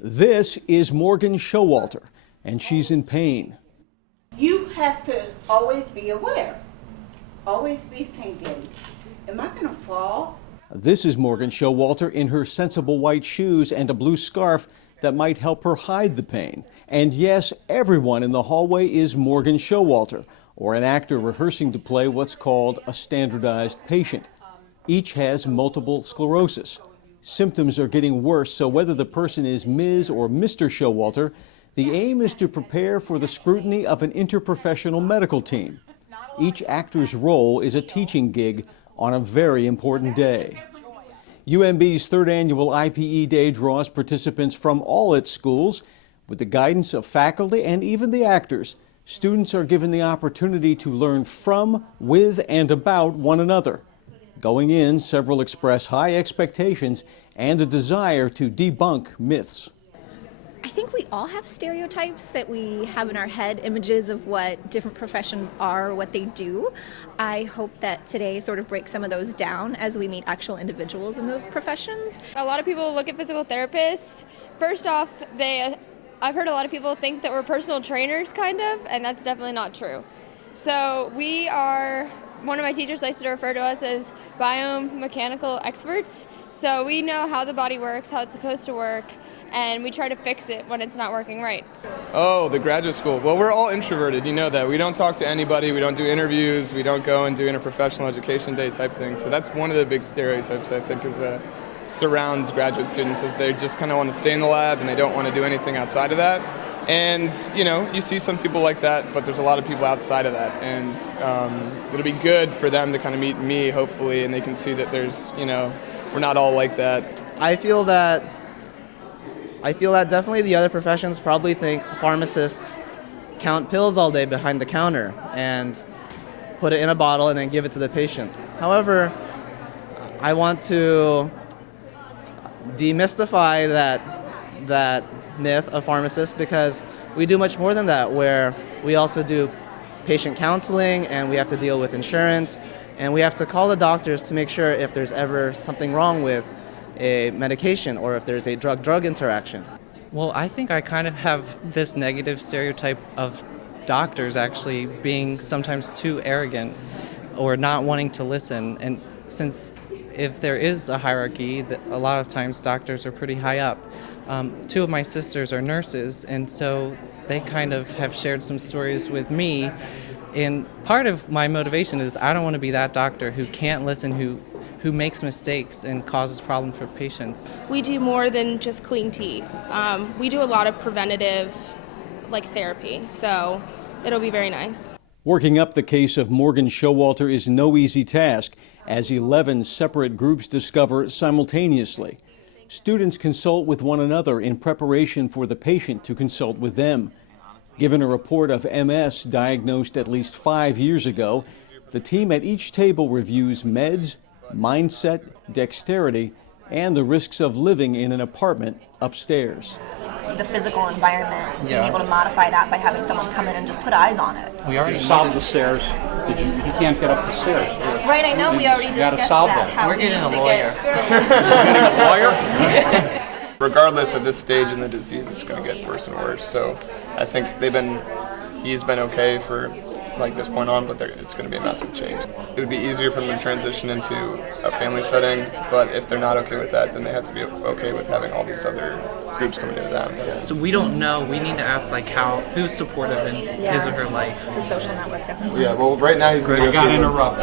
This is Morgan Showalter, and she's in pain. You have to always be aware, always be thinking, am I going to fall? This is Morgan Showalter in her sensible white shoes and a blue scarf that might help her hide the pain. And yes, everyone in the hallway is Morgan Showalter, or an actor rehearsing to play what's called a standardized patient. Each has multiple sclerosis. Symptoms are getting worse, so whether the person is Ms. or Mr. Showalter, the aim is to prepare for the scrutiny of an interprofessional medical team. Each actor's role is a teaching gig on a very important day. UMB's third annual IPE Day draws participants from all its schools. With the guidance of faculty and even the actors, students are given the opportunity to learn from, with, and about one another. Going in, several express high expectations and a desire to debunk myths. I think we all have stereotypes that we have in our head, images of what different professions are, what they do. I hope that today sort of breaks some of those down as we meet actual individuals in those professions. A lot of people look at physical therapists. First off, I've heard a lot of people think that we're personal trainers, kind of, and that's definitely not true. So one of my teachers likes to refer to us as biomechanical experts. So we know how the body works, how it's supposed to work, and we try to fix it when it's not working right. Oh, the graduate school. Well, we're all introverted, you know that. We don't talk to anybody, we don't do interviews, we don't go and do Interprofessional Education Day type things. So that's one of the big stereotypes, I think, surrounds graduate students, is they just kind of want to stay in the lab and they don't want to do anything outside of that. And, you see some people like that, but there's a lot of people outside of that. And it'll be good for them to kind of meet me, hopefully, and they can see that there's, we're not all like that. I feel that definitely the other professions probably think pharmacists count pills all day behind the counter and put it in a bottle and then give it to the patient. However, I want to demystify that myth of pharmacists, because we do much more than that, where we also do patient counseling and we have to deal with insurance and we have to call the doctors to make sure if there's ever something wrong with a medication or if there's a drug-drug interaction. Well, I think I kind of have this negative stereotype of doctors actually being sometimes too arrogant or not wanting to listen. And since if there is a hierarchy, a lot of times doctors are pretty high up. Two of my sisters are nurses, and so they kind of have shared some stories with me. And part of my motivation is I don't want to be that doctor who can't listen, who makes mistakes and causes problems for patients. We do more than just clean teeth. We do a lot of preventative therapy, so it'll be very nice. Working up the case of Morgan Showalter is no easy task, as 11 separate groups discover simultaneously. Students consult with one another in preparation for the patient to consult with them. Given a report of MS diagnosed at least 5 years ago, the team at each table reviews meds, mindset, dexterity, and the risks of living in an apartment upstairs. The physical environment, being able to modify that by having someone come in and just put eyes on it. We already solved the stairs. You can't get up the stairs. Right, I know. We already discussed that. We're getting a lawyer. Getting a lawyer? Regardless of this stage in the disease, it's going to get worse and worse. So I think he's been okay for this point on, but it's going to be a massive change. It would be easier for them to transition into a family setting, but if they're not okay with that, then they have to be okay with having all these other groups coming into them. So we don't know. We need to ask who's supportive in his or her life. The social network, definitely. Yeah, well, right now he's going to go to interrupt.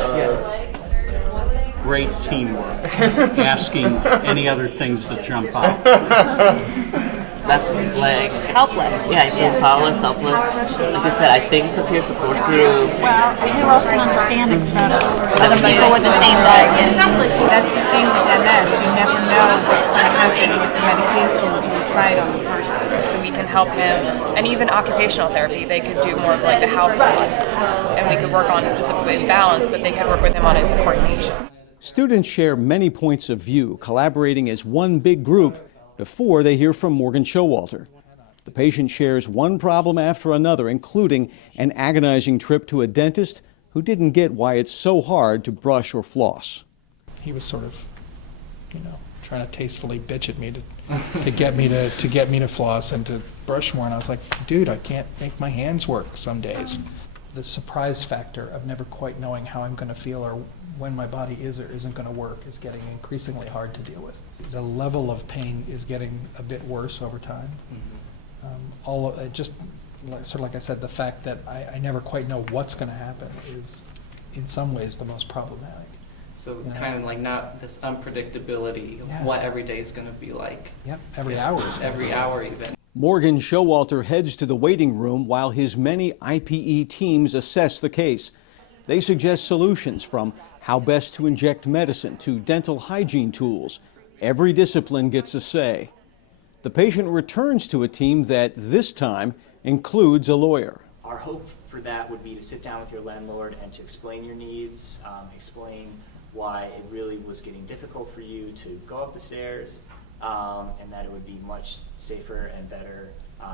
Great teamwork. Asking any other things that jump out. That's helpless. Yeah, he feels powerless, helpless. Like I said, I think the peer support group. Well, who else can understand except other people with the same diagnosis? That's the thing with MS. You never know what's going to happen with the medications you tried on the person. So we can help him, and even occupational therapy, they could do more of the household items, and we could work on specifically his balance, but they could work with him on his coordination. Students share many points of view, collaborating as one big group before they hear from Morgan Showalter. The patient shares one problem after another, including an agonizing trip to a dentist who didn't get why it's so hard to brush or floss. He was sort of, trying to tastefully bitch at me to get me to floss and to brush more. And I was like, dude, I can't make my hands work some days. The surprise factor of never quite knowing how I'm going to feel or when my body is or isn't going to work is getting increasingly hard to deal with. The level of pain is getting a bit worse over time. All of it, just sort of like I said, the fact that I never quite know what's going to happen is in some ways the most problematic. So kind of like not this unpredictability of what every day is going to be like. Yep, every hour. Every hour even. Morgan Showalter heads to the waiting room while his many IPE teams assess the case. They suggest solutions from how best to inject medicine to dental hygiene tools. Every discipline gets a say. The patient returns to a team that this time includes a lawyer. Our hope for that would be to sit down with your landlord and to explain your needs, explain why it really was getting difficult for you to go up the stairs, and that it would be much safer and better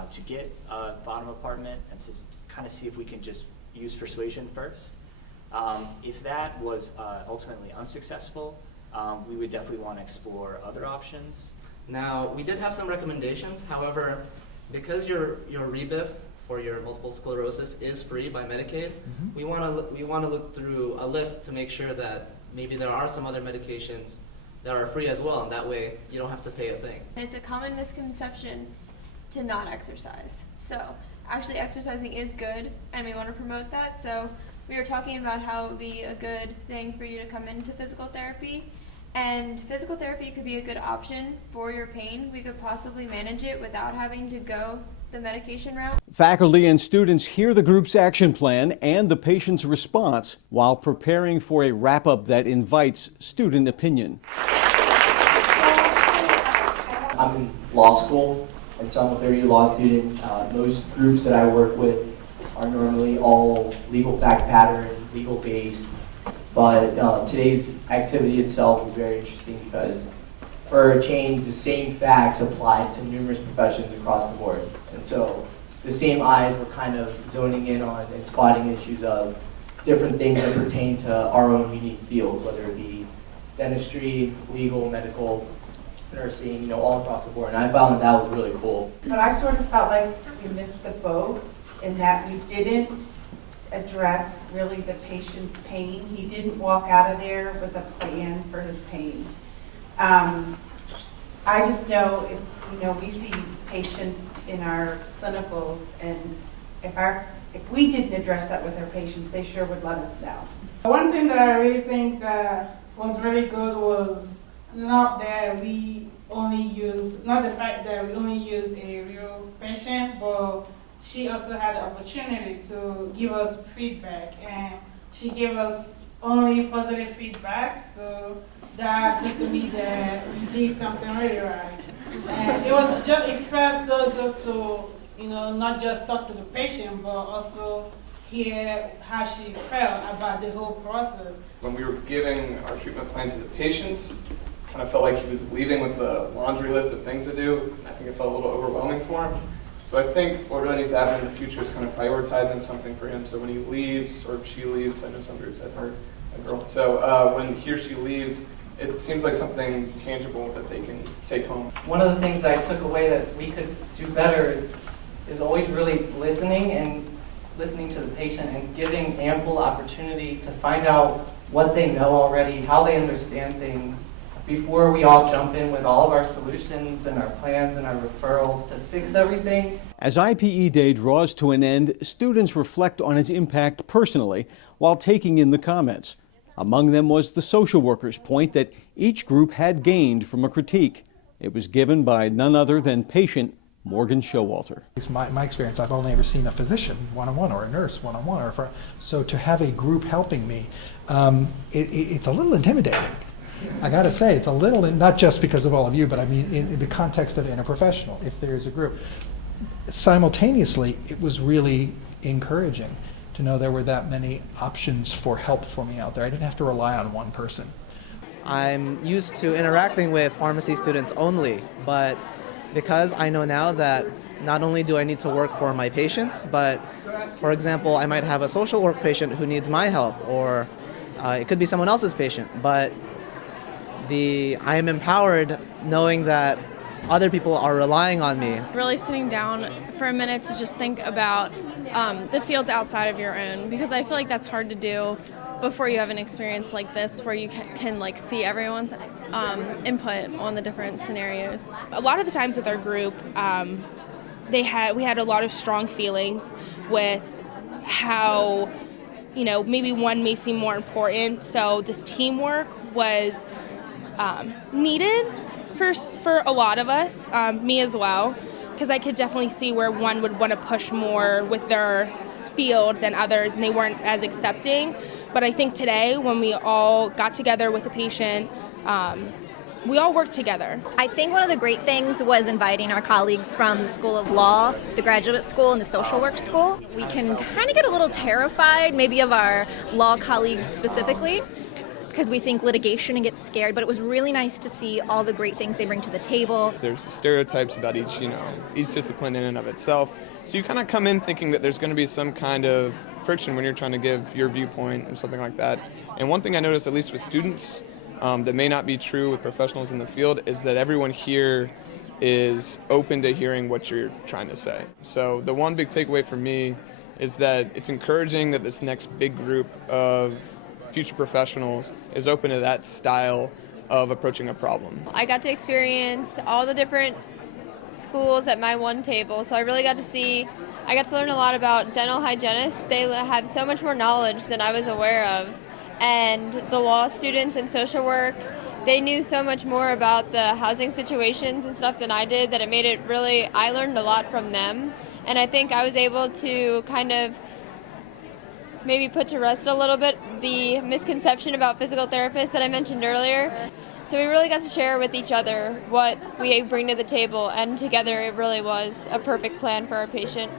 to get a bottom apartment, and to kind of see if we can just use persuasion first. If that was ultimately unsuccessful, we would definitely want to explore other options. Now, we did have some recommendations. However, because your rebif for your multiple sclerosis is free by Medicaid, we want to look through a list to make sure that maybe there are some other medications that are free as well, and that way you don't have to pay a thing. It's a common misconception to not exercise. So actually exercising is good, and we want to promote that. So we were talking about how it would be a good thing for you to come into physical therapy. And physical therapy could be a good option for your pain. We could possibly manage it without having to go the medication route. Faculty and students hear the group's action plan and the patient's response while preparing for a wrap-up that invites student opinion. I'm in law school, and so I'm a third-year law student. Most groups that I work with are normally all legal fact pattern, legal-based, but today's activity itself is very interesting because for a change, the same facts apply to numerous professions across the board. And so the same eyes were kind of zoning in on and spotting issues of different things that pertain to our own unique fields, whether it be dentistry, legal, medical, nursing, all across the board. And I found that was really cool. But I sort of felt like we missed the boat in that we didn't address really the patient's pain. He didn't walk out of there with a plan for his pain. I just know if we see patients in our clinicals, and if we didn't address that with our patients, they sure would let us know. One thing that I really think that was really good was not the fact that we only used a real patient, but she also had the opportunity to give us feedback, and she gave us only positive feedback, so that proved to me that we did something really right. And it felt so good to, not just talk to the patient, but also hear how she felt about the whole process. When we were giving our treatment plan to the patients, kind of felt like he was leaving with a laundry list of things to do. I think it felt a little overwhelming for him. So I think what really needs to happen in the future is kind of prioritizing something for him. So when he leaves, or she leaves, I know some groups have her, a girl. So when he or she leaves, it seems like something tangible that they can take home. One of the things I took away that we could do better is always really listening to the patient and giving ample opportunity to find out what they know already, how they understand things, before we all jump in with all of our solutions and our plans and our referrals to fix everything. As IPE Day draws to an end, students reflect on its impact personally while taking in the comments. Among them was the social worker's point that each group had gained from a critique. It was given by none other than patient Morgan Showalter. It's my experience, I've only ever seen a physician one-on-one or a nurse one-on-one. So to have a group helping me, it's a little intimidating. I got to say, it's a little, not just because of all of you, but I mean in the context of interprofessional, if there's a group. Simultaneously, it was really encouraging to know there were that many options for help for me out there. I didn't have to rely on one person. I'm used to interacting with pharmacy students only, but because I know now that not only do I need to work for my patients, but for example, I might have a social work patient who needs my help, or it could be someone else's patient, but I am empowered knowing that other people are relying on me. Really sitting down for a minute to just think about the fields outside of your own, because I feel like that's hard to do before you have an experience like this where you can like see everyone's input on the different scenarios. A lot of the times with our group, we had a lot of strong feelings with how, you know, maybe one may seem more important. So this teamwork was needed for a lot of us, me as well, because I could definitely see where one would want to push more with their field than others, and they weren't as accepting. But I think today, when we all got together with the patient, we all worked together. I think one of the great things was inviting our colleagues from the School of Law, the Graduate School, and the Social Work School. We can kind of get a little terrified, maybe of our law colleagues specifically, because we think litigation and get scared, but it was really nice to see all the great things they bring to the table. There's the stereotypes about each discipline in and of itself. So you kind of come in thinking that there's going to be some kind of friction when you're trying to give your viewpoint or something like that. And one thing I noticed, at least with students, that may not be true with professionals in the field, is that everyone here is open to hearing what you're trying to say. So the one big takeaway for me is that it's encouraging that this next big group of future professionals is open to that style of approaching a problem. I got to experience all the different schools at my one table, so I really got to learn a lot about dental hygienists. They have so much more knowledge than I was aware of. And the law students and social work, they knew so much more about the housing situations and stuff than I did that it made it really, I learned a lot from them. And I think I was able to kind of maybe put to rest a little bit the misconception about physical therapists that I mentioned earlier. So we really got to share with each other what we bring to the table, and together it really was a perfect plan for our patient.